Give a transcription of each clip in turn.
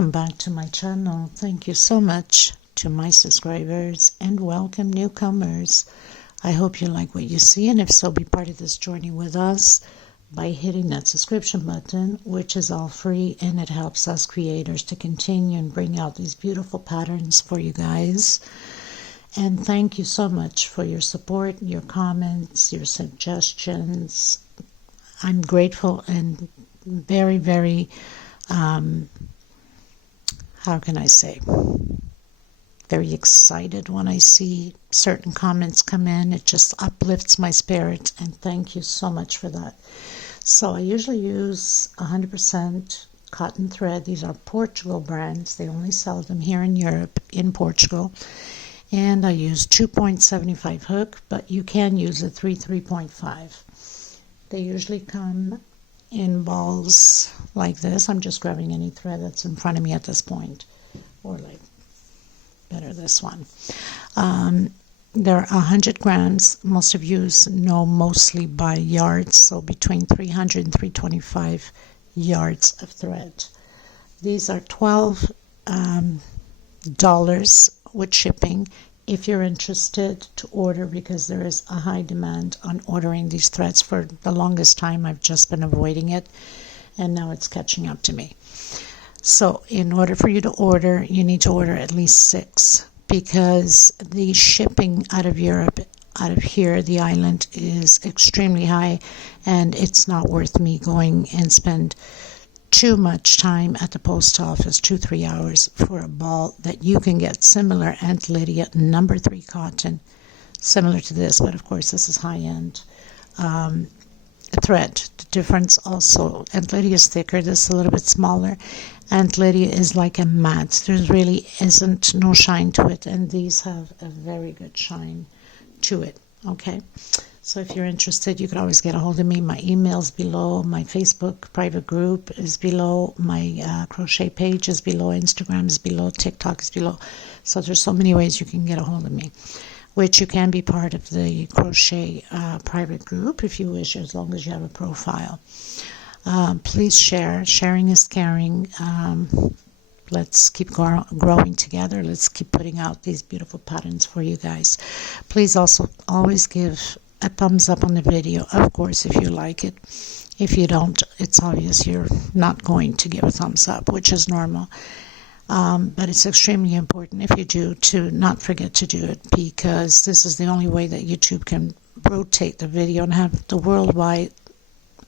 Welcome back to my channel. Thank you so much to my subscribers and welcome newcomers. I hope you like what you see, and if so, be part of this journey with us by hitting that subscription button, which is all free, and it helps us creators to continue and bring out these beautiful patterns for you guys. And thank you so much for your support, your comments, your suggestions. I'm grateful and very, very how can I say, very excited when I see certain comments come in. It just uplifts my spirit, and thank you so much for that. So I usually use 100% cotton thread. These are Portugal brands. They only sell them here in Europe, in Portugal. And I use 2.75 hook, but you can use a 3.5. They usually come in balls like this. I'm just grabbing any thread that's in front of me at this point, or like better this one. They're 100 grams. Most of you know mostly by yards, so between 300 and 325 yards of thread. These are $12 with shipping. If you're interested to order, because there is a high demand on ordering these threads. For the longest time I've just been avoiding it, and now it's catching up to me. So in order for you to order, you need to order at least 6, because the shipping out of Europe, out of here, the island, is extremely high, and it's not worth me going and spend too much time at the post office, 2-3 hours for a ball that you can get similar Aunt Lydia number 3 cotton, similar to this, but of course this is high-end thread. The difference also, Aunt Lydia is thicker, this is a little bit smaller. Aunt Lydia is like a matte. There really isn't no shine to it, and these have a very good shine to it. Okay, so if you're interested, you could always get a hold of me. My email's below, my Facebook private group is below, my crochet page is below, Instagram is below, TikTok is below. So there's so many ways you can get a hold of me, which you can be part of the crochet private group if you wish, as long as you have a profile. Please share. Sharing is caring. Let's keep growing together. Let's keep putting out these beautiful patterns for you guys. Please also always give a thumbs up on the video, of course, if you like it. If you don't, it's obvious you're not going to give a thumbs up, which is normal. But it's extremely important, if you do, to not forget to do it, because this is the only way that YouTube can rotate the video and have the worldwide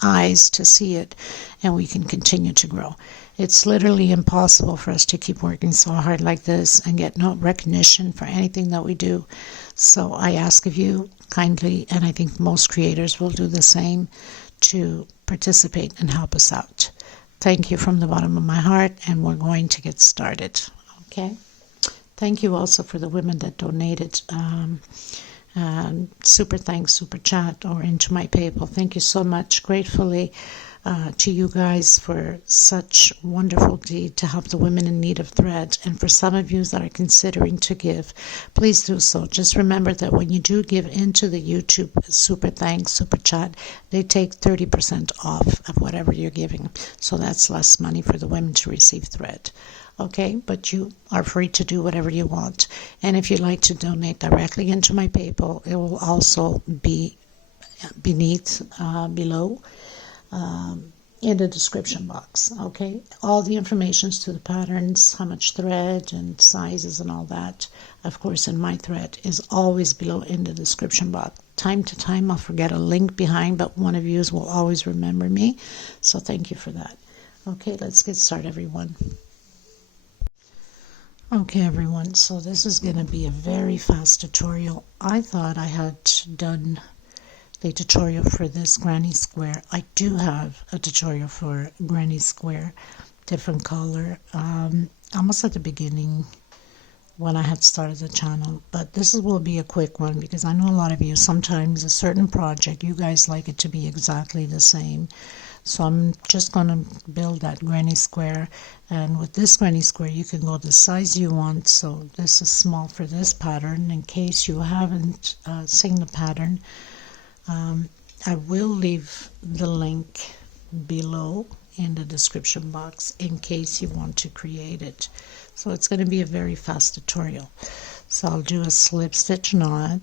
eyes to see it, and we can continue to grow. It's literally impossible for us to keep working so hard like this and get no recognition for anything that we do. So I ask of you kindly, and I think most creators will do the same, to participate and help us out. Thank you from the bottom of my heart, and we're going to get started. Okay? Thank you also for the women that donated super thanks, super chat, or into my PayPal. Thank you so much, gratefully, to you guys for such wonderful deed to help the women in need of thread. And for some of you that are considering to give, please do so. Just remember that when you do give into the YouTube super thanks, super chat, they take 30% off of whatever you're giving. So that's less money for the women to receive thread. Okay, but you are free to do whatever you want. And if you'd like to donate directly into my PayPal, it will also be below in the description box. Okay, all the informations to the patterns, how much thread and sizes and all that, of course, in my thread, is always below in the description box. Time to time I'll forget a link behind, but one of you will always remember me, so thank you for that. Okay, let's get started, everyone. Okay, everyone, so this is going to be a very fast tutorial. I thought I had done the tutorial for this granny square. I do have a tutorial for granny square, different color, almost at the beginning when I had started the channel, but this will be a quick one, because I know a lot of you, sometimes a certain project, you guys like it to be exactly the same. So I'm just going to build that granny square, and with this granny square you can go the size you want. So this is small for this pattern. In case you haven't seen the pattern, I will leave the link below in the description box in case you want to create it. So it's going to be a very fast tutorial. So I'll do a slip stitch knot,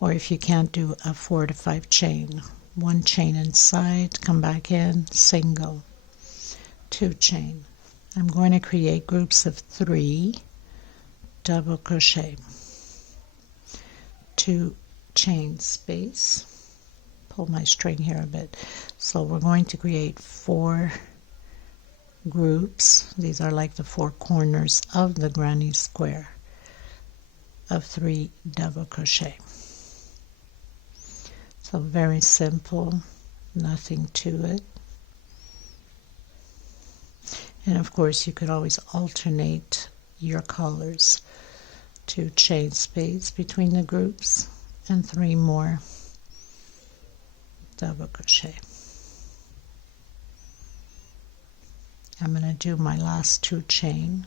or if you can't, do a 4 to 5 chain. 1 chain inside, come back in, single, 2 chain. I'm going to create groups of 3 double crochet, 2 chain space, pull my string here a bit. So we're going to create 4 groups. These are like the 4 corners of the granny square of 3 double crochet. So very simple, nothing to it. And of course you could always alternate your colors. 2 chain space between the groups and 3 more double crochet. I'm going to do my last 2 chain.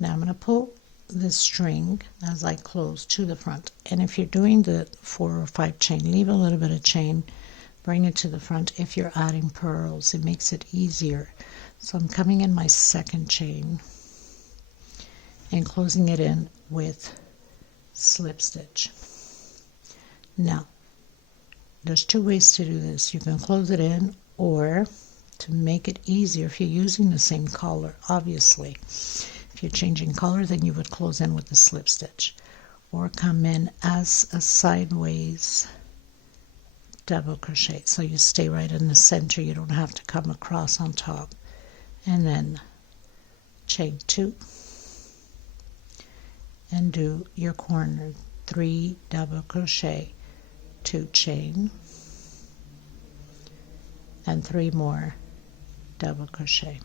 Now I'm going to pull this string as I close to the front, and if you're doing the 4 or 5 chain, leave a little bit of chain, bring it to the front. If you're adding pearls, it makes it easier. So I'm coming in my 2nd chain and closing it in with slip stitch. Now there's 2 ways to do this. You can close it in, or to make it easier, if you're using the same color, obviously if you're changing color, then you would close in with the slip stitch, or come in as a sideways double crochet. So you stay right in the center, you don't have to come across on top, and then chain 2 and do your corner, 3 double crochet, 2 chain, and 3 more double crochet.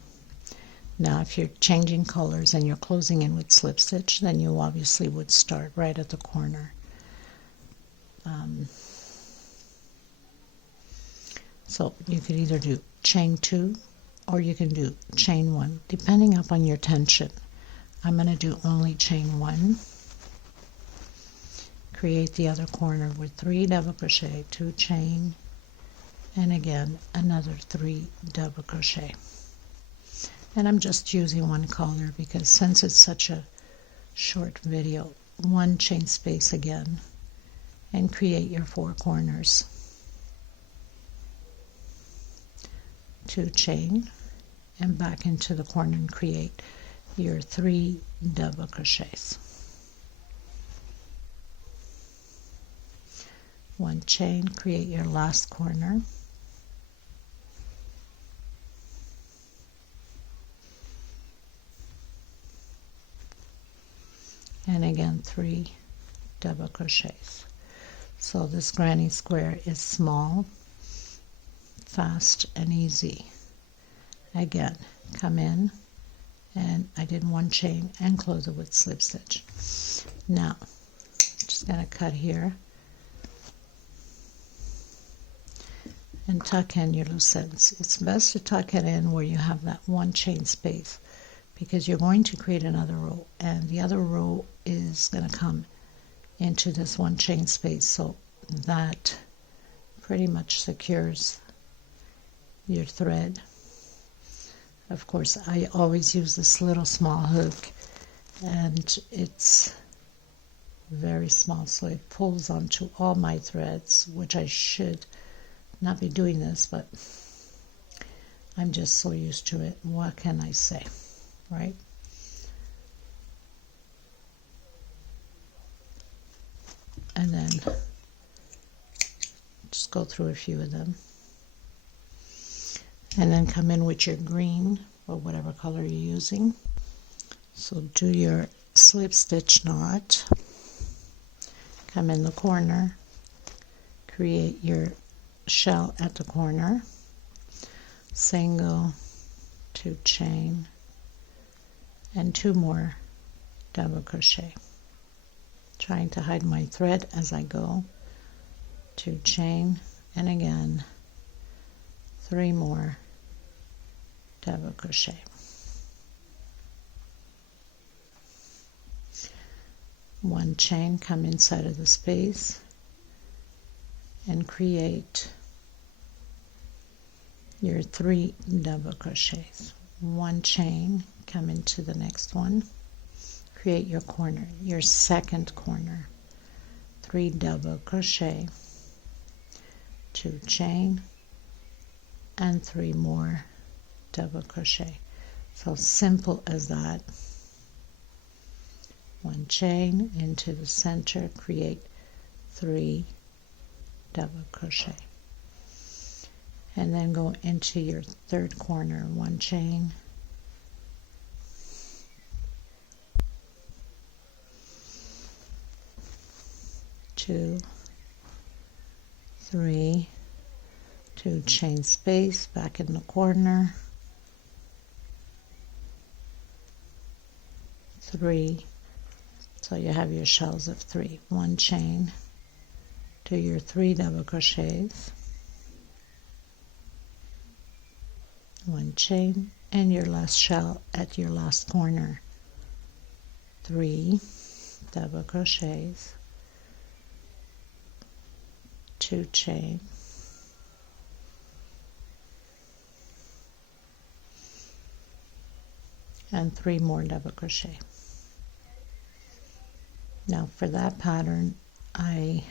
Now if you're changing colors and you're closing in with slip stitch, then you obviously would start right at the corner. So you could either do chain 2 or you can do chain 1, depending upon your tension. I'm going to do only chain 1. Create the other corner with 3 double crochet, 2 chain, and again another 3 double crochet. And I'm just using 1 color because since it's such a short video, 1 chain space again, and create your 4 corners, 2 chain, and back into the corner and create your 3 double crochets. 1 chain, create your last corner, and again 3 double crochets. So this granny square is small, fast and easy. Again, come in, and I did 1 chain and close it with slip stitch. Now just going to cut here and tuck in your loose ends. It's best to tuck it in where you have that 1 chain space, because you're going to create another row, and the other row is going to come into this 1 chain space, so that pretty much secures your thread. Of course, I always use this little small hook, and it's very small, so it pulls onto all my threads, which I should not be doing this, but I'm just so used to it. What can I say? Right? And then just go through a few of them, and then come in with your green or whatever color you're using. So do your slip stitch knot, come in the corner, create your shell at the corner, single, 2 chain, and 2 more double crochet. Trying to hide my thread as I go. 2 chain, and again 3 more double crochet. One chain, come inside of the space and create your 3 double crochets, 1 chain, come into the next one, create your corner, your second corner, 3 double crochet, 2 chain, and 3 more double crochet. So simple as that. 1 chain into the center, create 3 double crochet, and then go into your third corner, 1 chain, 2, 3, 2 chain space back in the corner, 3, so you have your shells of 3, 1 chain, do your 3 double crochets, 1 chain, and your last shell at your last corner, 3 double crochets, 2 chain, and 3 more double crochet. Now for that pattern I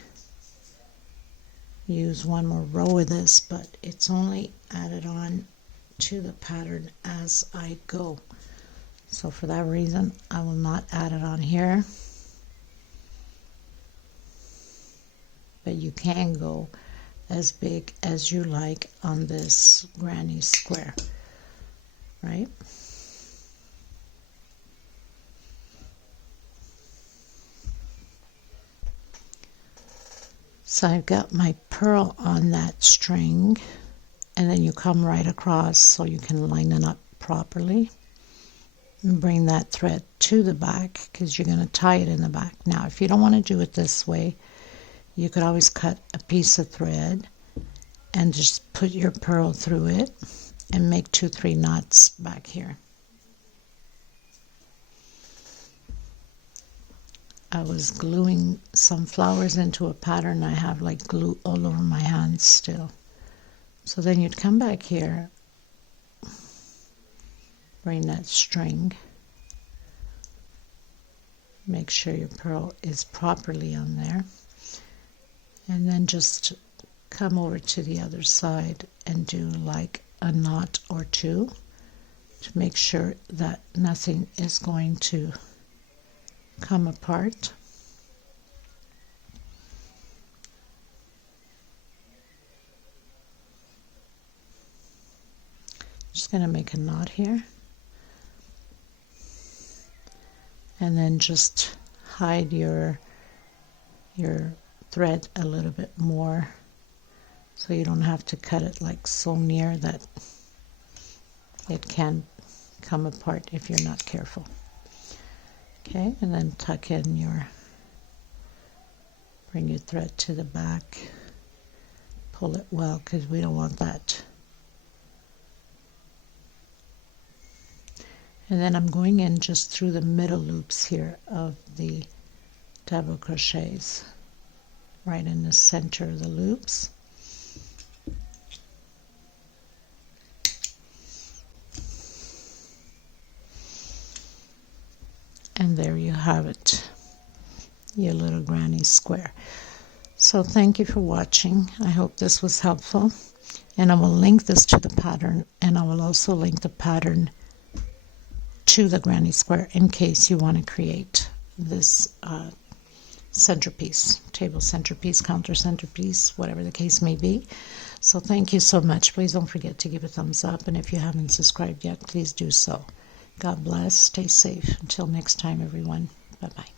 use 1 more row of this, but it's only added on to the pattern as I go. So for that reason I will not add it on here, but you can go as big as you like on this granny square, right? So I've got my purl on that string, and then you come right across so you can line it up properly and bring that thread to the back because you're going to tie it in the back. Now if you don't want to do it this way, you could always cut a piece of thread and just put your purl through it and make 2-3 knots back here. I was gluing some flowers into a pattern. I have like glue all over my hands still. So then you'd come back here, bring that string, make sure your purl is properly on there, and then just come over to the other side and do like a knot or 2 to make sure that nothing is going to come apart. Just going to make a knot here and then just hide your thread a little bit more so you don't have to cut it like so near that it can come apart if you're not careful. Okay, and then tuck in bring your thread to the back, pull it well because we don't want that. And then I'm going in just through the middle loops here of the double crochets, right in the center of the loops. And there you have it, your little granny square. So thank you for watching. I hope this was helpful, and I will link this to the pattern, and I will also link the pattern to the granny square in case you want to create this centerpiece, table centerpiece, counter centerpiece, whatever the case may be. So thank you so much. Please don't forget to give a thumbs up, and if you haven't subscribed yet, please do so. God bless. Stay safe. Until next time, everyone. Bye-bye.